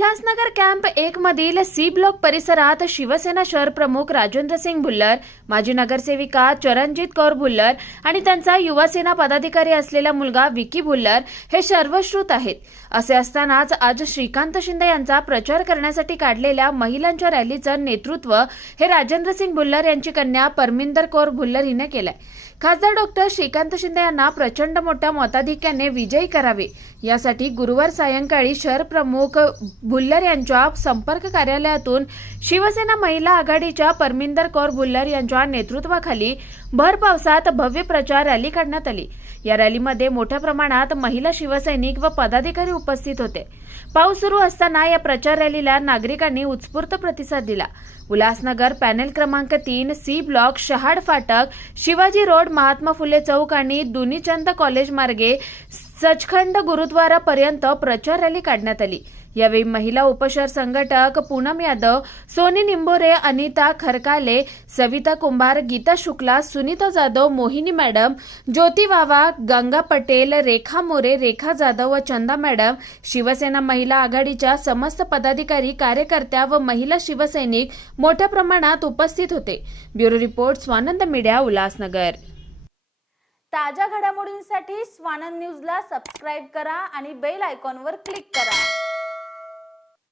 Ulhasnagar camp एक मधील C block परिसरात शिवसेना शहर प्रमुख राजेंद्र सिंग भुल्लर माजी नगरसेविका चरणजित कौर भुल्लर आणि त्यांचा युवासेना पदाधिकारी असलेला मुलगा विकी भुल्लर हे सर्वश्रुत आहेत. असे असतानाच आज श्रीकांत शिंदे यांचा प्रचार करण्यासाठी काढलेल्या महिलांच्या रॅलीचं नेतृत्व हे राजेंद्र सिंग भुल्लर यांची कन्या परमिंदर कौर भुल्लर हिने केलंय. खासदार डॉक्टर श्रीकांत शिंदे यांना प्रचंड मोठ्या मताधिक्याने विजयी करावे. यासाठी गुरुवार सायंकाळी शहर प्रमुख भुल्लर यांच्या संपर्क कार्यालयातून शिवसेना महिला आघाडीच्या परमिंदर कौर भुल्लर यांच्या नेतृत्वाखाली भर पावसात भव्य प्रचार रॅली काढण्यात आली. या रॅलीमध्ये मोठ्या प्रमाणात महिला शिवसैनिक व पदाधिकारी उपस्थित होते. पाऊस सुरू असताना या प्रचार रॅलीला नागरिकांनी उत्स्फूर्त प्रतिसाद दिला. उल्हासनगर पॅनेल क्रमांक तीन सी ब्लॉक शहाड फाटक शिवाजी रोड महात्मा फुले चौक आणि दुनीचंद कॉलेज मार्गे सचखंड गुरुद्वारापर्यंत प्रचार रॅली काढण्यात आली. यावेळी महिला उपचार संघटक पूनम यादव सोनी निंबोरे अनिता खरकाले सविता कुंभार गीता शुक्ला सुनीता जाधव मोहिनी मॅडम ज्योती वावा गंगा पटेल रेखा मोरे रेखा जाधव व चंदा मॅडम शिवसेना महिला आघाडीच्या समस्त पदाधिकारी कार्यकर्त्या व महिला शिवसैनिक मोठ्या प्रमाणात उपस्थित होते. Bureau report Swanand media Ulhasnagar. ताज्या घडामोडींसाठी स्वानंद न्यूजला सबस्क्राईब करा आणि बेल आयकॉनवर क्लिक करा.